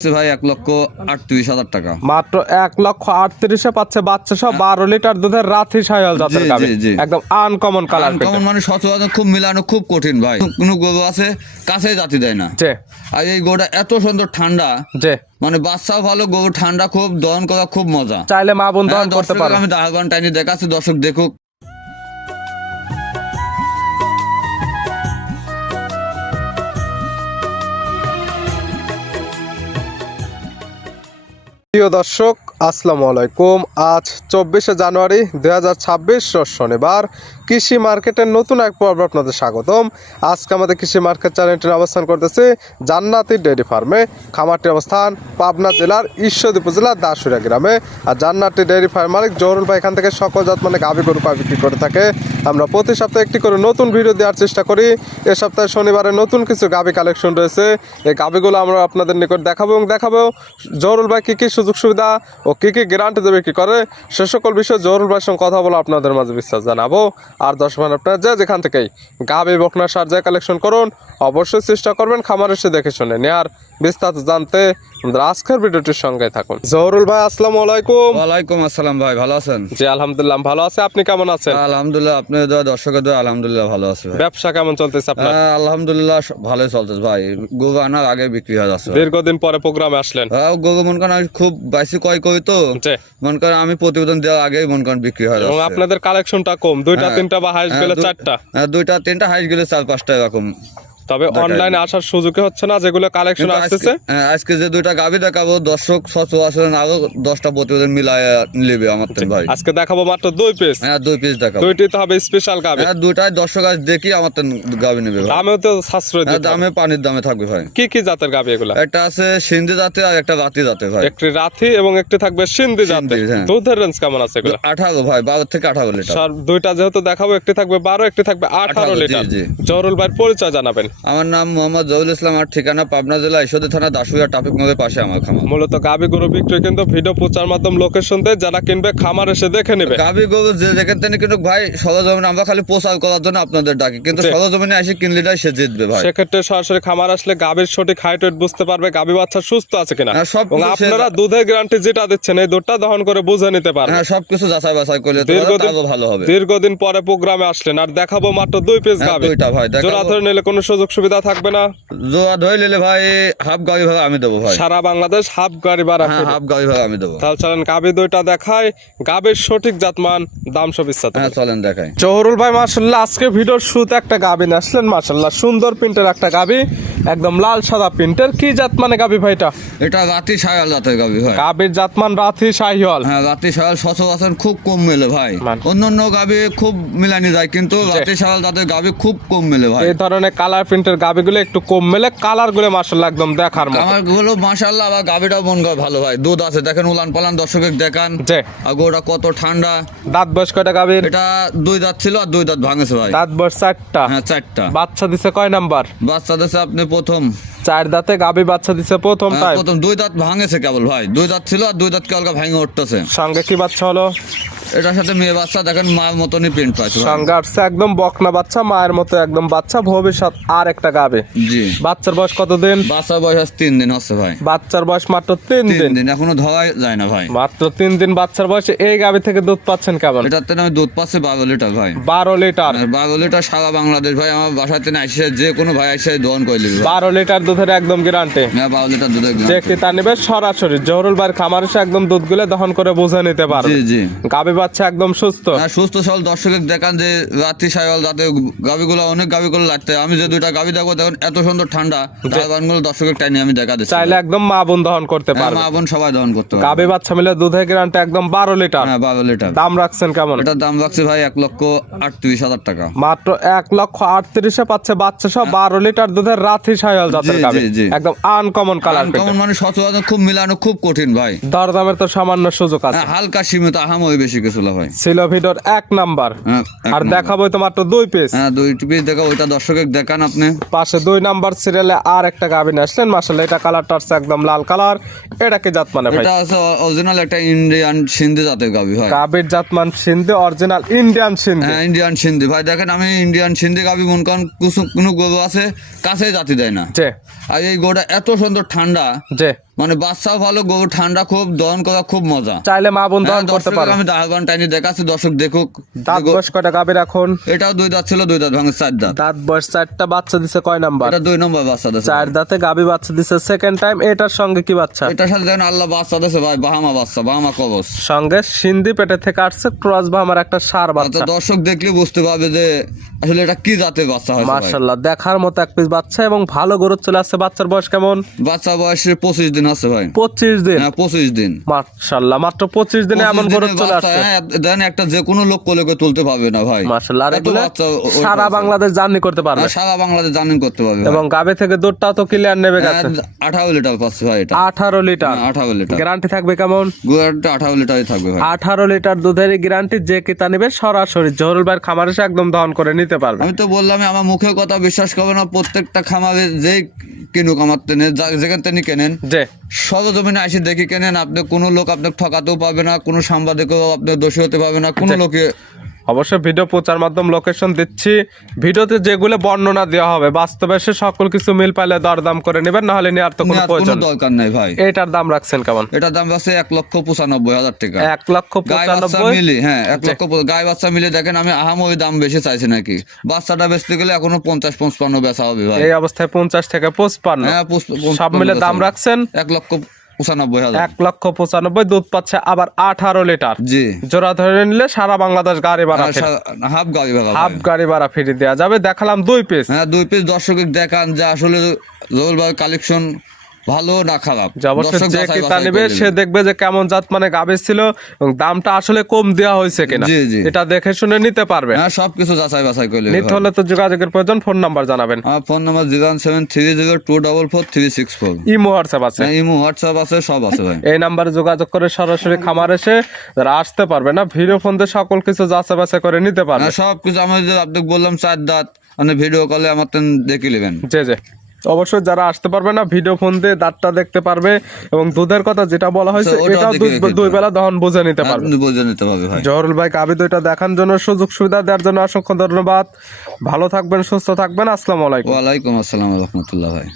ভাই 1,38,000 টাকা মাত্র 1,38,000 পাচ্ছে বাচ্চা সহ 12 লিটার দুধের রাথি শাহিওয়াল জাতের গাভী। একদম আনকমন কালার, আনকমন মানে সচরাচর খুব মিলানো খুব কঠিন ভাই। কোনো গরু আছে কাছেই জাতি দেয় না। আর এই গরুটা এত সুন্দর ঠান্ডা, মানে বাচ্চাও ভালো, গরু ঠান্ডা খুব, দহন করা খুব মজা। চাইলে মা বোন দহন করতে পারে। আমি দাহাবান টাইনি দেখাচ্ছি, দর্শক দেখুক। প্রিয় দর্শক, আসসালামু আলাইকুম। আজ 24শে জানুয়ারি 2026 রোজ শনিবার। কৃষি মার্কেটের নতুন এক পর্ব আপনাদের স্বাগতম। আজকে আমাদের কৃষি মার্কেট চ্যানেলটির অবস্থান করতেছে জান্নাতি ডেয়ারি ফার্মে। খামারটির অবস্থান পাবনা জেলার ঈশ্বরদী উপজেলার দাসুরিয়া গ্রামে। আর জান্নাতি ডেয়ারি ফার্ম মালিক জহুরুল ভাই এখান থেকে সকল জাত মানে গাভী গরু বিক্রি করে থাকে। আমরা প্রতি সপ্তাহে একটি করে নতুন ভিডিও দেওয়ার চেষ্টা করি। এ সপ্তাহে শনিবারে নতুন কিছু গাভী কালেকশন রয়েছে। এই গাভীগুলো আমরা আপনাদের নিকট দেখাবো এবং দেখাবো জহুরুল ভাই কী কী সুযোগ সুবিধা ও কী কী গ্যারান্টি দেবে কী করে, সে সকল বিষয়ে জহুরুল ভাইয়ের সঙ্গে কথা বলে আপনাদের মাঝে বিশ্বাস জানাবো। আর দর্শক আপনারা যেখান থেকেই গাভী বকনা সার যায় কালেকশন করুন, অবশ্যই চেষ্টা করবেন খামার এসে দেখে শুনে নেয়ার। বিস্তারিত জানতে আমাদের আজকের ভিডিওটির সঙ্গে থাকুন। জহুরুল ভাই আসসালামু আলাইকুম। ওয়ালাইকুম আসসালাম ভাই, ভালো আছেন? জি আলহামদুলিল্লাহ ভালো আছে, আপনি কেমন আছেন? আলহামদুলিল্লাহ, আপনার দর্শকের দোয়া আলহামদুলিল্লাহ ভালো আছে। ব্যবসা কেমন চলতেছে আপনার? আলহামদুলিল্লাহ ভালোই চলতেছে ভাই। গরু আনার আগে বিক্রি হয়ে যাচ্ছে। দীর্ঘদিন পরে প্রোগ্রামে আসলেন। গরু মন করেন আমি খুব বেশি কয় করি তো, মন করেন আমি প্রতিবেদন দেওয়ার আগেই মন করেন বিক্রি হয়ে যাচ্ছে। এবং আপনাদের কালেকশনটা কম, দুইটা তিনটা বা হাইস গেলে চারটা, দুইটা তিনটা হাইস গেলে 4-5টা এরকম। তবে অনলাইনে আসার সুযোগই হচ্ছে না, যেগুলো কালেকশন আসতেছে। আজকে যে দুইটা গাভী দেখাবো, দর্শক সচরাচর আরো 10টা প্রতিবেদন মিলায় নেবে আমার ভাই। আজকে দেখাবো মাত্র 2 পিস। হ্যাঁ 2 পিস দেখাবো। দুইটি তো হবে স্পেশাল গাভী। হ্যাঁ দুইটাই দর্শক আজ দেখি আমার গাভী নেবে ভাই। দামেও তো সাশ্রয় দিতে হবে। দামে পানির দামে থাকবে ভাই। কি কি জাতের গাভী এগুলা? একটা আছে সিন্ধি জাতে আর একটা রাতি জাতে ভাই। একটি রাথি এবং একটি থাকবে সিন্ধি জাতে। দুধের রেঞ্জ কেমন আছে এগুলা? 18 ভাই, 12 থেকে 18 লিটার। স্যার দুইটা যেহেতু দেখাবো, একটি থাকবে 12, একটি থাকবে 18 লিটার। জহুরুল ভাইয়ের পরিচয় জানাবেন। আমার নাম মোহাম্মদ জহুরুল ইসলাম, আর ঠিকানা পাবনা জেলা ঈশ্বরদী থানা দাসুরিয়া ট্রাফিক মোড়ের পাশে আমার খামার। মূলত গাভী গরু বিক্রি কিন্তু ভিডিও প্রচার মাধ্যম লোকেশন দেয়, যারা কিনবে খামার এসে দেখে নেবে। গাভী গরু যে যেখান থেকে কিন্তু ভাই সরজমিনে আমরা খালি প্রচার করার জন্য আপনাদের ডাকি, কিন্তু সরজমিনে এসে কিনলেটাই সে জিতবে ভাই। সেক্ষেত্রে সরাসরি খামার আসলে গাভীর সঠিক হাইট ওয়েট বুঝতে পারবে, গাভী বাচ্চা সুস্থ আছে কিনা। এবং আপনারা দুধের গ্যারান্টি যেটা দিচ্ছেন এই দুধটা দহন করে বুঝে নিতে পারবেন। হ্যাঁ সবকিছু যাচাই বাছাই করলে তো ভালো হবে। দীর্ঘদিন পরে প্রোগ্রামে আসলেন আর দেখাবো মাত্র 2 পিস গাভী। দুইটা ভাই দেখাবো। জোড়া ধরে নিলে কোনো সুযোগ সুবিধা থাকবে না? জোড়া ধরে নিলে ভাই হাফ গাড়ি ভাড়া আমি দেবো ভাই। সারা বাংলাদেশ হাফ গাড়ি ভাড়া। হ্যাঁ হাফ গাড়ি ভাড়া আমি দেবো। তাহলে চলেন গাভী দুইটা দেখায়, গাভীর সঠিক জাতমান দাম সব ইচ্ছা। হ্যাঁ চলেন দেখাই। জহুরুল ভাই মাশাআল্লাহ আজকে ভিডিওর শুরুতে একটা গাভী নিয়ে আসলেন, মাশাআল্লাহ সুন্দর প্রিন্টের একটা গাভী, একদম লাল সাদা প্রিন্টের। কি জাত মানে গাভী ভাই এটা? এটা রাতি শাহিওয়াল জাতের গাভী ভাই। গাভীর জাতমান রাতি শাহিওয়াল। হ্যাঁ রাতি শাহিওয়াল সচরাচর খুব কম মেলে ভাই। অন্যান্য গাভী খুব মিলানি যায়, কিন্তু রাতি শাহিওয়াল জাতের গাভী খুব কম মেলে ভাই। এই ধরনের কালার প্রিন্টের গাভীগুলো একটু কম মেলে, কালার গুলো মাশাআল্লাহ একদম দেখার মতো। আমার গুলো মাশাআল্লাহ, আবার গাভীটাও মন করে ভালো ভাই। দুধ আছে দেখেন, উলান পালান দর্শকের দেখান। আর গরুটা কত ঠান্ডা। দাঁত বয়স কয়টা গাভীর? এটা 2 দাঁত ছিল আর 2 দাঁত ভাঙেছে ভাই। দাঁত বয়স 4টা। হ্যাঁ 4টা। বাচ্চা দিছে কয় নাম্বার? বাচ্চা দিছে আপনি প্রথম। 4 দাঁতে গাভী বাচ্চা দিছে প্রথম টাইম। প্রথম 2 দাঁত ভাঙেছে কেবল ভাই। 2 দাঁত ছিল আর 2 দাঁত কেবল ভাঙে উঠতেছে। সঙ্গে কি বাচ্চা হলো? এটার সাথে মেয়ে বাচ্চা দেখেন, মার মতনই প্রিন্ট পাচ্ছে। সঙ্গে আসছে একদম বকনা বাচ্চা, মায়ের মতো একদম বাচ্চা। ভবিষ্যৎ আর একটা গাবে। জি। বাচ্চার বয়স কতদিন? বাচ্চার বয়স 3 দিন হচ্ছে ভাই। বাচ্চার বয়স মাত্র 3 দিন। এখনো ধোয়া যায় না ভাই। মাত্র 3 দিন বাচ্চার বয়সে এই গাবে থেকে দুধ পাচ্ছেন কেমন? এটাতে আমি দুধ পাচ্ছি 12 লিটার ভাই। 12 লিটার? 12 লিটার সারা বাংলাদেশ ভাই। আমার বাসাতে এসে যে কোনো ভাই এসে দহন করে নেবে। 12 লিটার দুধের একদম গ্যারান্টি। হ্যাঁ 12 লিটার দুধের যে ক্রেতা নেবে সরাসরি জহুরুল ভাইয়ের খামার এসে একদম দুধগুলো দহন করে বুঝে নিতে পারবে। জি জি। গাবে বাচ্চা একদম সুস্থ। হ্যাঁ সুস্থ সবল দর্শকের দেখান যে রাত্রি শাহিওয়াল যাতে গাভীগুলো অনেক গাভীগুলো লাগতে। আমি যে দুইটা গাভী দেখবো দেখুন এত সুন্দর ঠান্ডা, দারবানগুলো দর্শকের টাইনে আমি দেখা দিচ্ছি। চাইলে একদম মা বোন দহন করতে পারবে। মা বোন সবাই দহন করতে পারবে। গাবে বাচ্চা মিলে দুধের গ্যারান্টি একদম 12 লিটার। হ্যাঁ 12 লিটার। দাম রাখছেন কেমন? এটার দাম রাখছি ভাই 1,38,000 টাকা। মাত্র 1,38,000 পাচ্ছে বাচ্চা সহ 12 লিটার দুধের রাথি শাহিওয়াল জাতের গাভী। একদম আনকমন কালার। আনকমন মানে সচরাচর খুব মিলানো খুব কঠিন ভাই। দরদামের তো সামান্য সুযোগ আছে। হালকা সীমিত, আহামরি বেশি কিছু না ভাই। ছিল ভিডিওর 1 নাম্বার। আর দেখাবো তো মাত্র 2 পিস। হ্যাঁ 2 পিস দেখা, ওইটা দর্শকের দেখান আপনি। পাশে 2 নাম্বার সিরিয়ালে আর একটা গাভী নিয়ে আসলেন, মাশাআল্লাহ এটা কালারটা আছে একদম লাল কালার। এটা কি জাত মানে ভাই? এটা আছে অরিজিনাল একটা ইন্ডিয়ান সিন্ধি জাতের গাভী ভাই। গাভীর জাতমান সিন্ধি, অরিজিনাল ইন্ডিয়ান সিন্ধি। হ্যাঁ ইন্ডিয়ান সিন্ধি ভাই। দেখেন আমি ইন্ডিয়ান সিন্ধি গাভী মন করেন কোনো গরু আছে কাছেই জাতি দেয় না। আর এই গরুটা এত সুন্দর ঠান্ডা, মানে বাচ্চাও ভালো, গরু ঠান্ডা খুব, দহন করা খুব মজা। চাইলে মা বোন দহন হ্যাঁ, করতে দর্শকের পারে। আমি দাহবান টাইনি দেখাচ্ছি, দর্শক দেখুক। দাঁত বয়স কয়টা গাভীর এখন? এটাও 2 দাঁত ছিল, 2 দাঁত ভাঙে 4 দাঁত। দাঁত বয়স 4টা, বাচ্চা দিছে কয় নাম্বার? এটা 2 নম্বর বাচ্চা দিছে। 4 দাঁতে গাভী বাচ্চা দিছে সেকেন্ড টাইম। এটার সঙ্গে কি বাচ্চা? এটার সাথে দেখেন আল্লাহ বাচ্চা দিছে ভাই, বাহামা বাচ্চা, বাহামা কবচ। সঙ্গে সিন্ধি পেটে থেকে আসছে ক্রস বা আমার একটা সার বাচ্চা। দর্শক দেখলে বুঝতে পারবে যে আসলে এটা কি জাতের বাচ্চা হয়েছে ভাই। মাশাআল্লাহ, দেখার মতো এক পিস বাচ্চা এবং ভালো গরু চলে আসছে। বাচ্চার বয়স কেমন? বাচ্চা বয়স 25 দিন আছে ভাই। 25 দিন? হ্যাঁ 25 দিন। মাশাআল্লাহ, মাত্র 25 দিনে এমন গরু চলে আসছে। হ্যাঁ, দেন একটা যে কোনো লোক কোলে করে তুলতে পারবে না ভাই। মাশাআল্লাহ, আর এত এগুলো বাচ্চা সারা বাংলাদেশ জার্নি করতে পারবে। হ্যাঁ, সারা বাংলাদেশ জার্নি করতে পারবে ভাই। এবং গাবে থেকে দুধটাও তো ক্লিয়ার নেবে গেছে। 18 লিটার পাচ্ছে ভাই এটা। 18 লিটার? হ্যাঁ, 18 লিটার। গ্যারান্টি থাকবে কেমন? গুয়ারটা 18 লিটারই থাকবে ভাই। 18 লিটার দুধের গ্যারান্টি। যে কিতা নেবে সরাসরি জহুরুল ভাইয়ের খামারে এসে একদম দহন করে নিতে পারবে। আমি তো বললাম আমার মুখের কথা বিশ্বাস করবে না, প্রত্যেকটা খামারে যেই কিনুক আমার তেনে, যেখান থেকে কেনেন যে সরজমিনে আসি দেখি কেনেন, আপনি কোনো লোক আপনাকে ঠকাতেও পাবে না, কোনো সাংবাদিকও আপনার দোষী হতে পারবে না, কোনো লোকে। অবশ্যই ভিডিও প্রচার মাধ্যম লোকেশন দিচ্ছি, ভিডিওতে যেগুলো বর্ণনা দেওয়া হবে বাস্তবে সে সকল কিছু মিল পাইলে দরদাম করে নেবেন, না হলে নেওয়ার তো কোনো নেওয়ার প্রয়োজন কোনো দরকার নাই ভাই। এটার দাম রাখছেন কেমন? এটার দাম আছে 1,95,000 টাকা। 1,95,000 মিলে, হ্যাঁ 1 লক্ষ গায়ে বাচ্চা মিলে দেখেন আমি আহামরি দাম বেশি চাইছি নাকি। বাচ্চাটা বেচতে গেলে এখনো 50-55 বেচা হবে ভাই। এই অবস্থায় 50 থেকে 55 হ্যাঁ, সব মিলে দাম রাখছেন 1,95,000। 1,95,000। দুধ পাচ্ছে আবার 18 লিটার। জি, জোড়া ধরে নিলে সারা বাংলাদেশ গাড়ি ভাড়া হাফ গাড়ি ভাড়া। হাফ গাড়ি ভাড়া ফ্রি দেওয়া যাবে। দেখালাম 2 পিস। হ্যাঁ 2 পিস দর্শকের দেখান যে আসলে জহুরুল ভাই কালেকশন ভালো না খারাপ। অবশ্যই দর্শক যে যাচাই কিতা বাছাই নেবে করে সে নেবে। দেখবে যে কেমন জাত মানে গাবে ছিল এবং দামটা আসলে কম দেওয়া হয়েছে কিনা জি, জি। এটা দেখে শুনে নিতে পারবে। হ্যাঁ সবকিছু যাচাই বাছাই করে নেবে নিতে ভাই। হলে তো যোগাযোগের প্রয়োজন। ফোন নাম্বার জানাবেন। আমার ফোন নাম্বার 07302444364। ইমো হোয়াটসঅ্যাপ আছে? হ্যাঁ, ইমো হোয়াটসঅ্যাপ আছে, সব আছে ভাই। এই নাম্বারে যোগাযোগ করে সরাসরি খামার এসে যারা আসতে পারবে না ভিডিও ফোন দিয়ে সকল কিছু যাচাই বাছাই করে নিতে পারবে। হ্যাঁ, সবকিছু আমি যে আপনাকে বললাম 4 দাঁত, মানে ভিডিও কলে আমার দেখে নেবেন। জি জি, অবশ্যই যারা আসতে পারবে না ভিডিও ফোন দিয়ে দাঁতটা দেখতে পারবে এবং দুধের কথা যেটা বলা হয়েছে ওটাও এটাও দেখে নিতে 2 বেলা দহন বুঝে নিতে পারবে। আপনি বুঝে নিতে পারবে ভাই। জহুরুল ভাই গাবি দুইটা দেখার জন্য, সুযোগ সুবিধা দেওয়ার জন্য অসংখ্য ধন্যবাদ। ভালো থাকবেন, সুস্থ থাকবেন। আসসালামু আলাইকুম। ওয়ালাইকুম আসসালাম রহমতুল্লাহ ভাই।